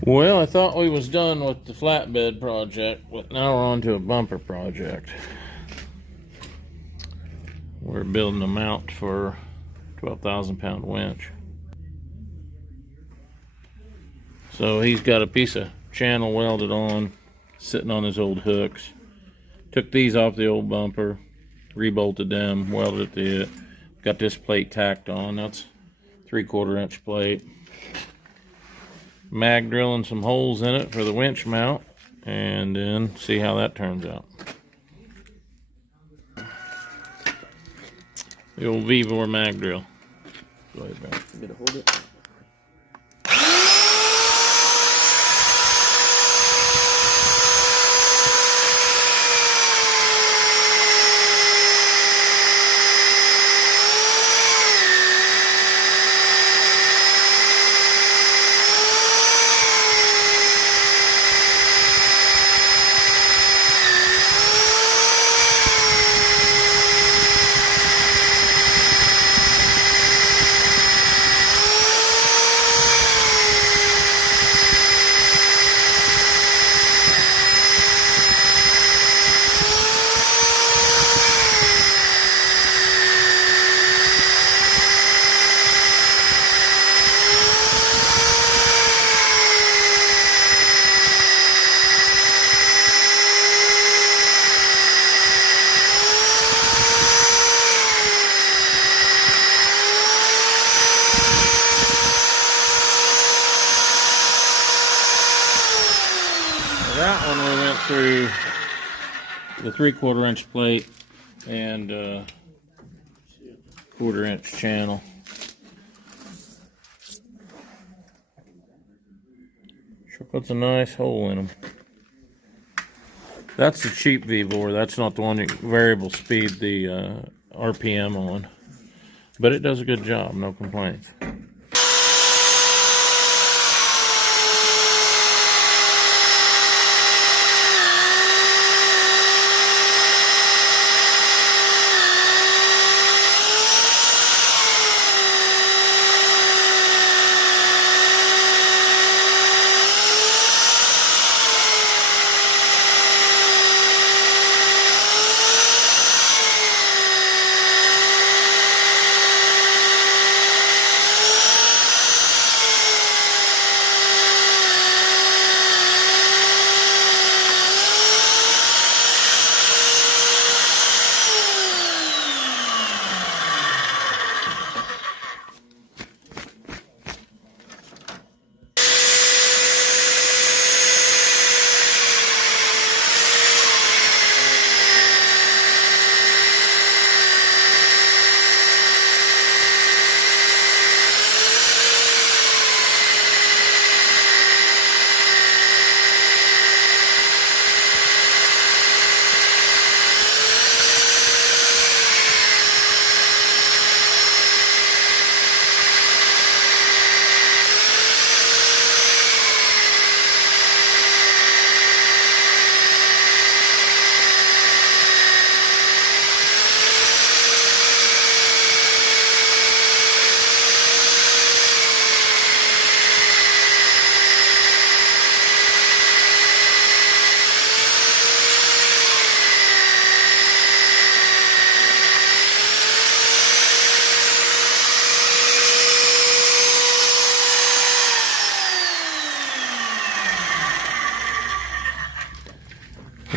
Well, I thought we was done with the flatbed project, but now we're on to a bumper project. We're building a mount for 12,000 pound winch. So he's got a piece of channel welded on, sitting on his old hooks. Took these off the old bumper, rebolted them, welded it to it. Got this plate tacked on. That's 3/4 inch plate. Mag drilling some holes in it for the winch mount, and then see how that turns out. The old Vevor mag drill. Go ahead, Brad. You gotta hold it. That one we went through the 3/4 inch plate and 1/4 inch channel. Sure puts a nice hole in them. That's the cheap Vevor. That's not the one you variable speed the RPM on, but it does a good job. No complaints.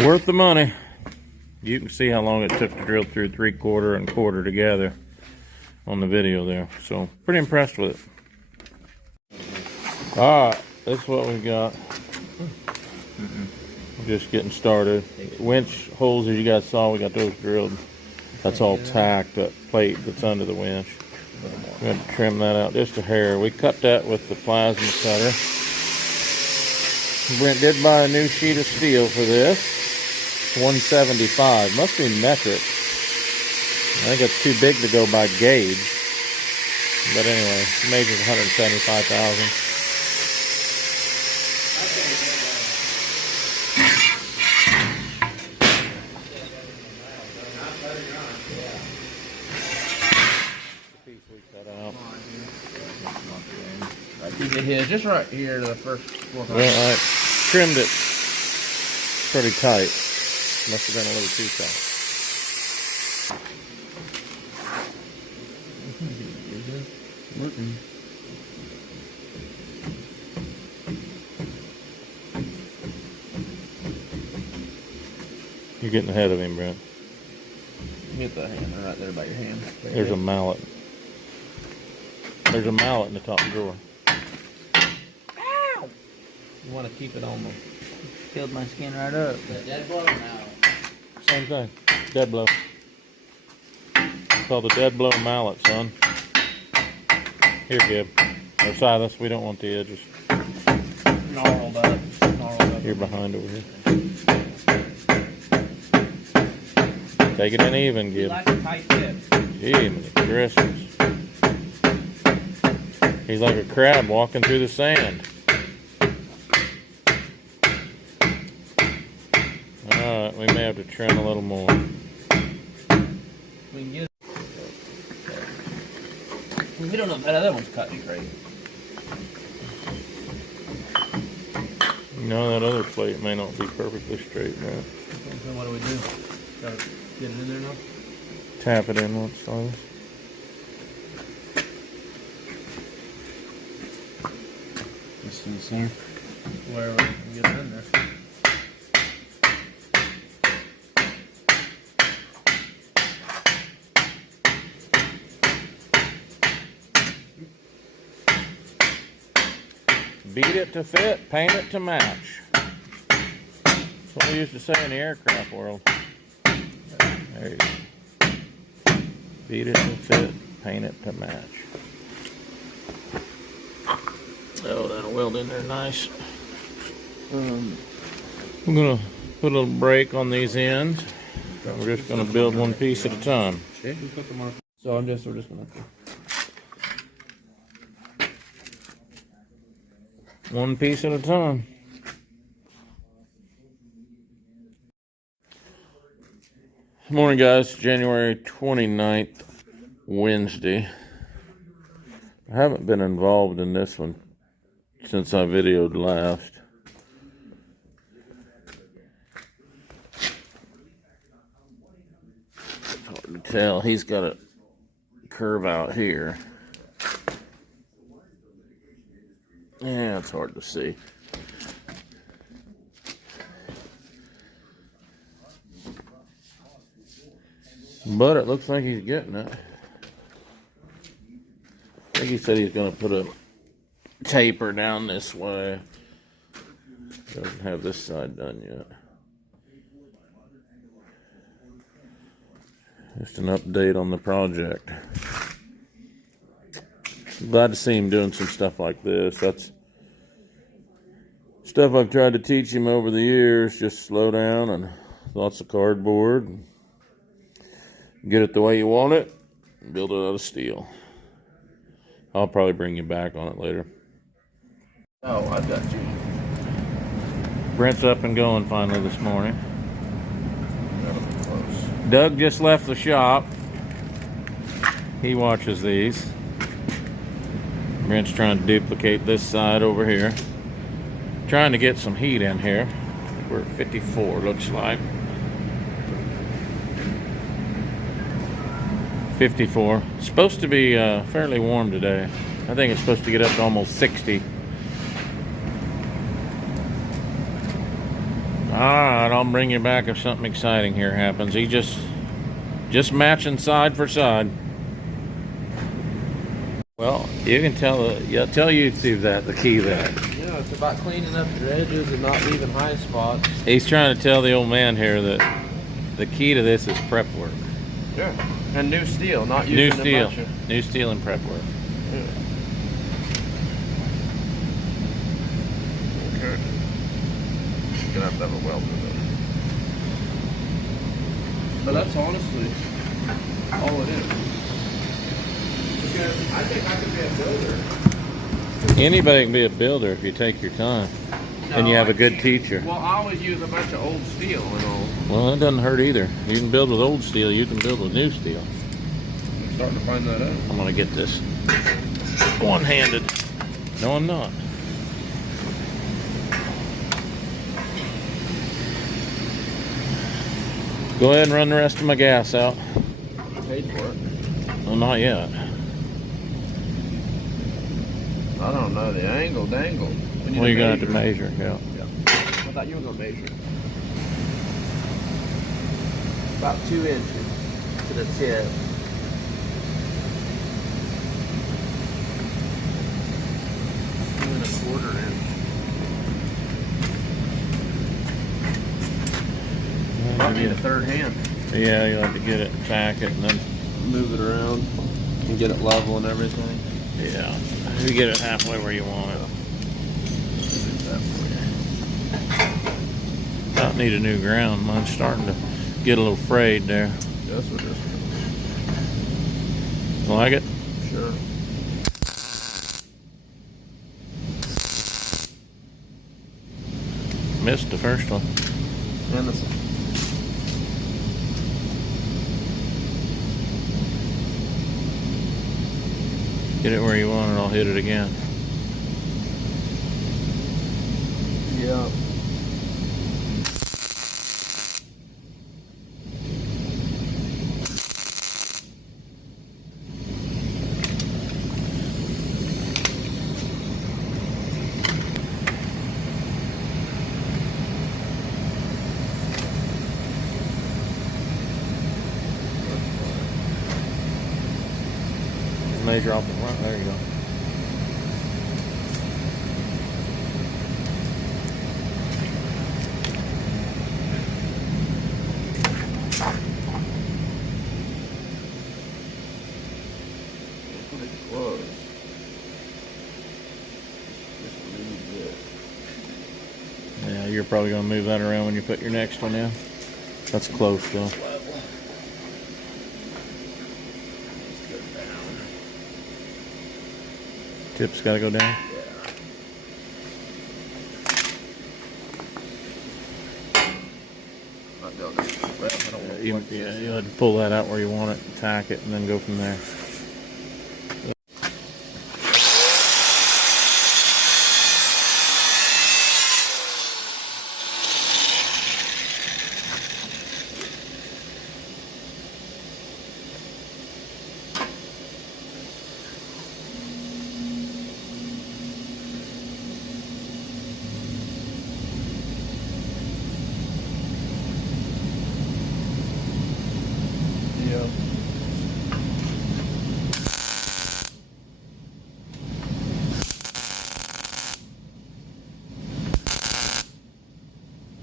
Worth the money. You can see how long it took to drill through 3/4 and 1/4 together on the video there. So pretty impressed with it. Alright, this is what we got. Just getting started. Winch holes, as you guys saw, we got those drilled. That's all tacked, that plate that's under the winch. We're going to trim that out just a hair. We cut that with the plasma cutter. Brent did buy a new sheet of steel for this. 175, must be metric. I think it's too big to go by gauge. But anyway, measures 175,000. Did you get his? just right here to the first 4 Well, I trimmed it pretty tight. Must have been a little too tight. Working. You're getting ahead of him, Brent. Get the hammer right there by your hand. There's a mallet. There's a mallet in the top drawer. Ow! You want to keep it on the... Killed my skin right up. That dead blow now. Same thing. Dead blow. It's called a dead blow mallet, son. Here, Gib. Or Silas, we don't want the edges. Gnarled up. Gnarled up. You're behind over here. Take it in even, Gib. Like a tight tip. Gee, Christmas. He's like a crab walking through the sand. Alright, we may have to trim a little more. We can get it. We don't know if that other one's cutting crazy. No, that other plate may not be perfectly straight, man. So what do we do? Gotta get it in there now? Tap it in once, Silas. Just in the center. Where we can get it in there. Beat it to fit, paint it to match. That's what we used to say in the aircraft world. There you go. Beat it to fit, paint it to match. Oh, that'll weld in there nice. I'm gonna put a little brake on these ends. We're just gonna build one piece at a time. So we're just gonna... One piece at a time. Morning, guys. January 29th, Wednesday. I haven't been involved in this one since I videoed last. It's hard to tell. He's got a curve out here. Yeah, it's hard to see. But it looks like he's getting it. I think he said he's going to put a taper down this way. Doesn't have this side done yet. Just an update on the project. Glad to see him doing some stuff like this. That's stuff I've tried to teach him over the years. Just slow down and lots of cardboard. And get it the way you want it. Build it out of steel. I'll probably bring you back on it later. Oh, I've got you. Brent's up and going finally this morning. Doug just left the shop. He watches these. Brent's trying to duplicate this side over here. Trying to get some heat in here. We're at 54, looks like. 54. It's supposed to be fairly warm today. I think it's supposed to get up to almost 60. Alright, I'll bring you back if something exciting here happens. He just matching side for side. Well, you can tell YouTube that, the key there. Yeah, it's about cleaning up your edges and not leaving high spots. He's trying to tell the old man here that the key to this is prep work. Yeah, and new steel, not using new steel. New steel and prep work. Yeah. Okay. You're gonna have to have a weld with it. But that's honestly all it is. Because I think I could be a builder. Anybody can be a builder if you take your time. And you have a good teacher. Well, I always use a bunch of old steel and all. Well, that doesn't hurt either. You can build with old steel, you can build with new steel. I'm starting to find that out. I'm gonna get this one-handed. No, I'm not. Go ahead and run the rest of my gas out. I paid for it. Well, not yet. I don't know the angle, dangle. Well, you're gonna have to measure, yeah. I thought you were gonna measure. About 2 inches to the tip. Two and a quarter inch. Might need a third hand. Yeah, you'll have to get it, tack it, and then Move it around and get it level and everything. yeah, you get it halfway where you want it. About need a new ground. Mine's starting to get a little frayed there. That's what this is. Like it? Sure. Missed the first one. And this. Get it where you want it, I'll hit it again. Yeah. Measure off the front. There you go. Pretty close. Just a little bit. Yeah, you're probably gonna move that around when you put your next one in. That's close though. Tip's gotta go down. You have to pull that out where you want it, tack it, and then go from there. Yeah.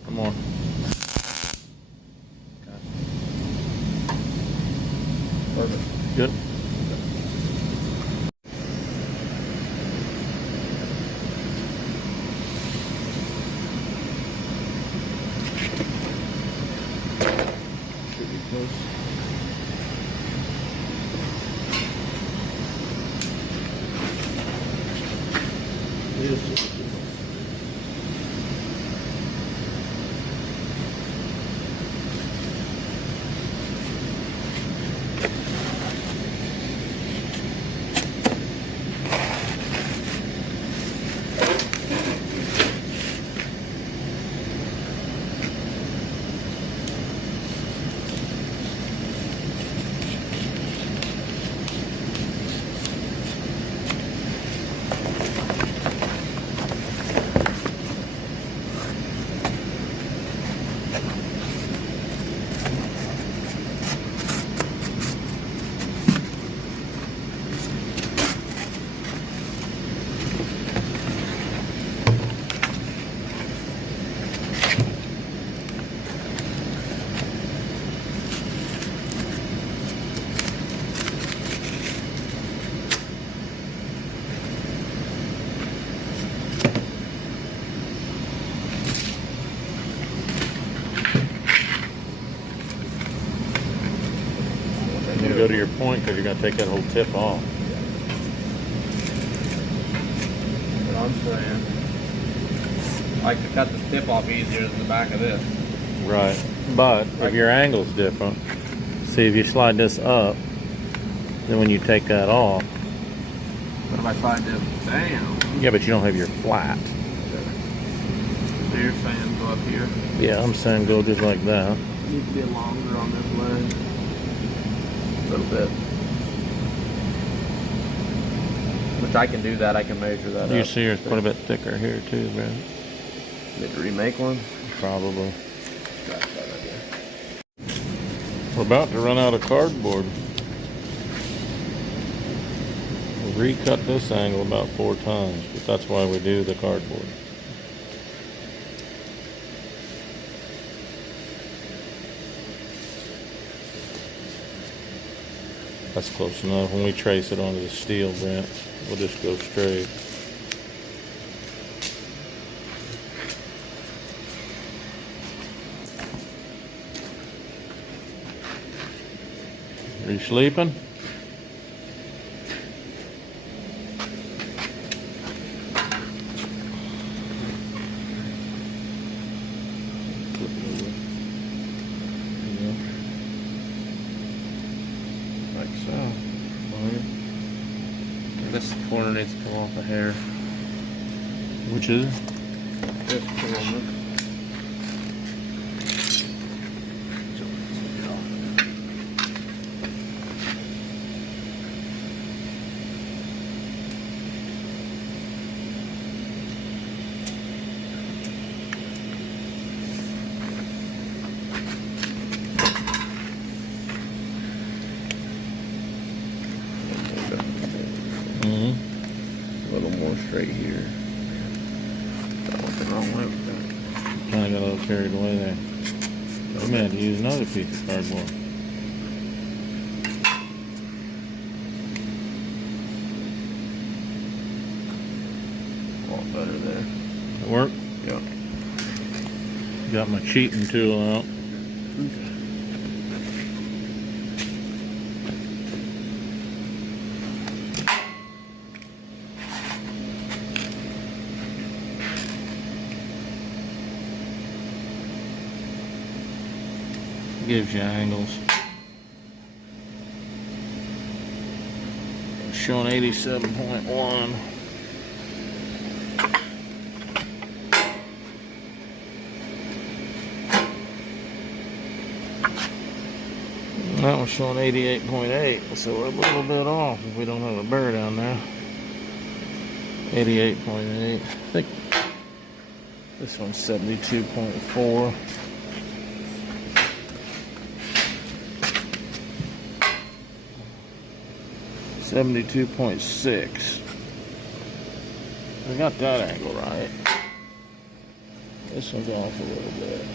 Come on. Perfect. Good. Should be close. Yes. You go to your point because you're gonna take that whole tip off. What I'm saying. I like to cut the tip off easier than the back of this. Right. But if your angle's different, see if you slide this up, then when you take that off, But if I slide this down, yeah, but you don't have your flat. so you're saying go up here? Yeah, I'm saying go just like that. Needs to be longer on this leg. A little bit. Which I can do that. I can measure that You up. see it's quite a bit thicker here too, bro. Need to remake one? Probably. We're about to run out of cardboard. We recut this angle about 4 times, but that's why we do the cardboard. That's close enough. When we trace it onto the steel, Brent, we'll just go straight. Are you sleeping? Like so. This corner needs to come off a hair. Which is? This corner. A little more straight here. That went the wrong way with that. Kind of got a little carried away there. We may have to use another piece of cardboard. A lot better there. It work? Yeah. Got my cheating tool out. Gives you angles. Showing 87.1. That was showing 88.8, so we're a little bit off if we don't have a burr down there. 88.8. I think this one's 72.4. $72.6. I got that angle right. This one's off a little bit.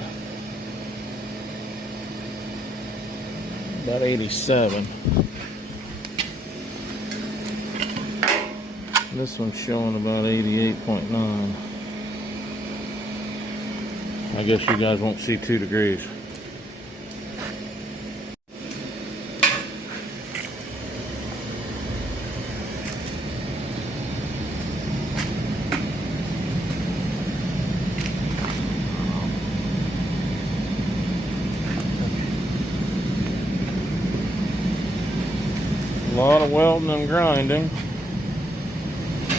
About 87. This one's showing about 88.9. I guess you guys won't see 2 degrees. A lot of welding and grinding.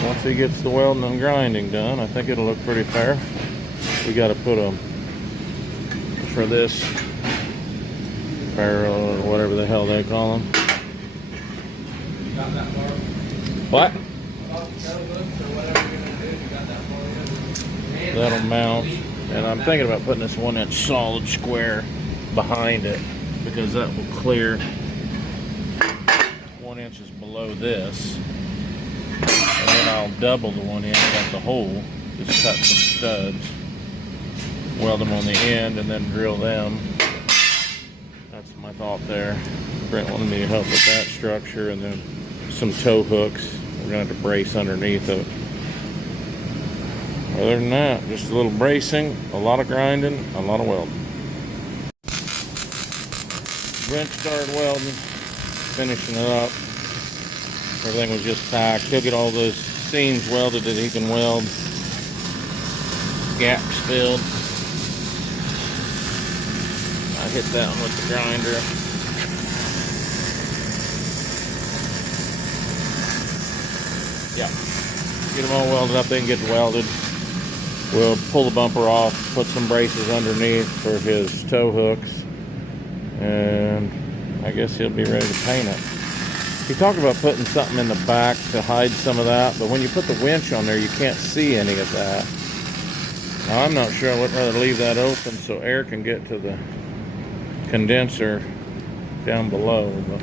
Once he gets the welding and grinding done, I think it'll look pretty fair. We got to put a, for this ferrule or whatever the hell they call them. You got that far? What? That'll That'll mount. And I'm thinking about putting this 1-inch solid square behind it because that will clear 1 inches below this. And then I'll double the 1 inch at the hole. Just cut some studs. Weld them on the end and then drill them. That's my thought there. Brent wanted me to help with that structure, and then some toe hooks. We're going to have to brace underneath it. Other than that, just a little bracing, a lot of grinding, a lot of welding. Brent started welding, finishing it up. Everything was just tacked. He'll get all those seams welded that he can weld. Gaps filled. I hit that one with the grinder. Yeah. Get them all welded up, they can get welded. We'll pull the bumper off, put some braces underneath for his toe hooks, and I guess he'll be ready to paint it. He talked about putting something in the back to hide some of that, but when you put the winch on there, you can't see any of that. Now, I'm not sure. I would rather leave that open so air can get to the condenser down below, but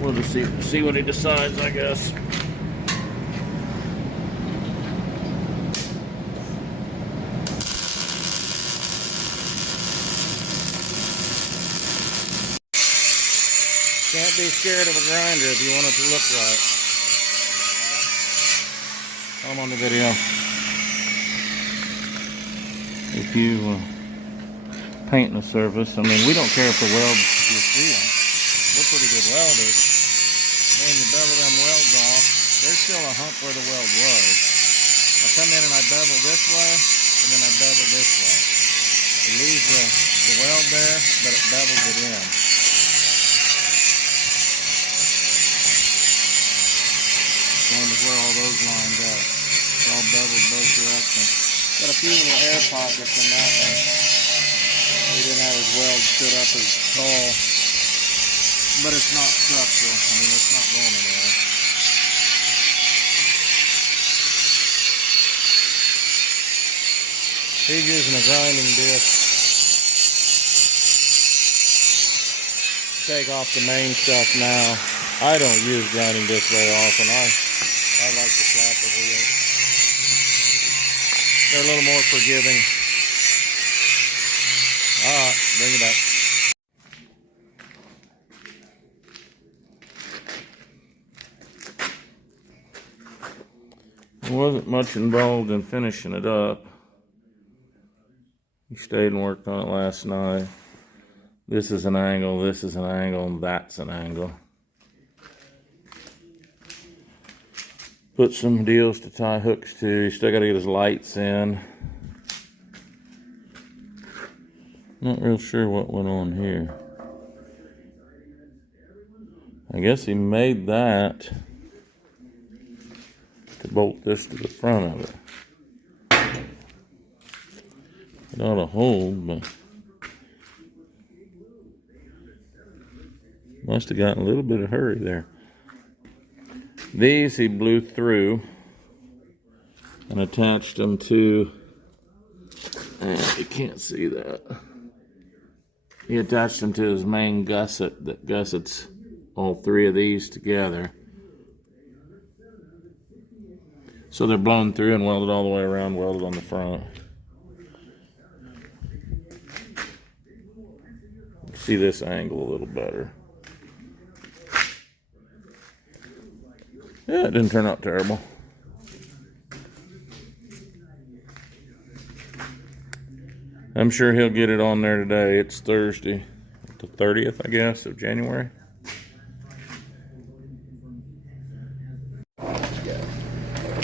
we'll just see what he decides, I guess. Can't be scared of a grinder if you want it to look right. I'm on the video. If you paint the surface, I mean, we don't care if the welds, if you see them. They're pretty good welders. When you bevel them welds off, there's still a hump where the weld was. I come in and I bevel this way, and then I bevel this way. It leaves the weld there, but it bevels it in. Same as where all those lined up. It's all beveled both directions. Got a few little air pockets in that one. He didn't have his weld stood up as tall. But it's not structural. I mean, it's not going anywhere. He's using a grinding disc to take off the main stuff now. I don't use grinding discs very often. I like the flapper wheel. They're a little more forgiving. Alright, bring it up. There wasn't much involved in finishing it up. We stayed and worked on it last night. This is an angle, this is an angle, and that's an angle. Put some deals to tie hooks to. Still got to get his lights in. Not real sure what went on here. I guess he made that to bolt this to the front of it. It ought to hold, but must have gotten a little bit of hurry there. These he blew through and attached them to, you can't see that. He attached them to his main gusset that gussets all three of these together. So they're blown through and welded all the way around, welded on the front. See this angle a little better. Yeah, it didn't turn out terrible. I'm sure he'll get it on there today. It's Thursday, the 30th, I guess, of January.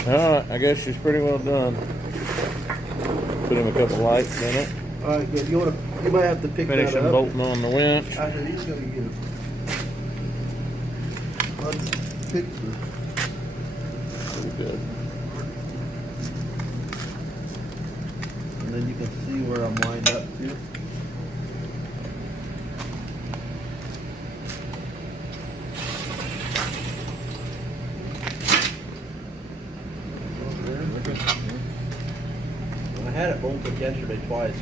Alright, I guess she's pretty well done. Put him a couple lights in it. Alright, good. You might have to pick Finish that him up. bolting on the winch. After he's gonna get a picture. Pretty good. And then you can see where I'm lined up to. I had it bolted yesterday twice.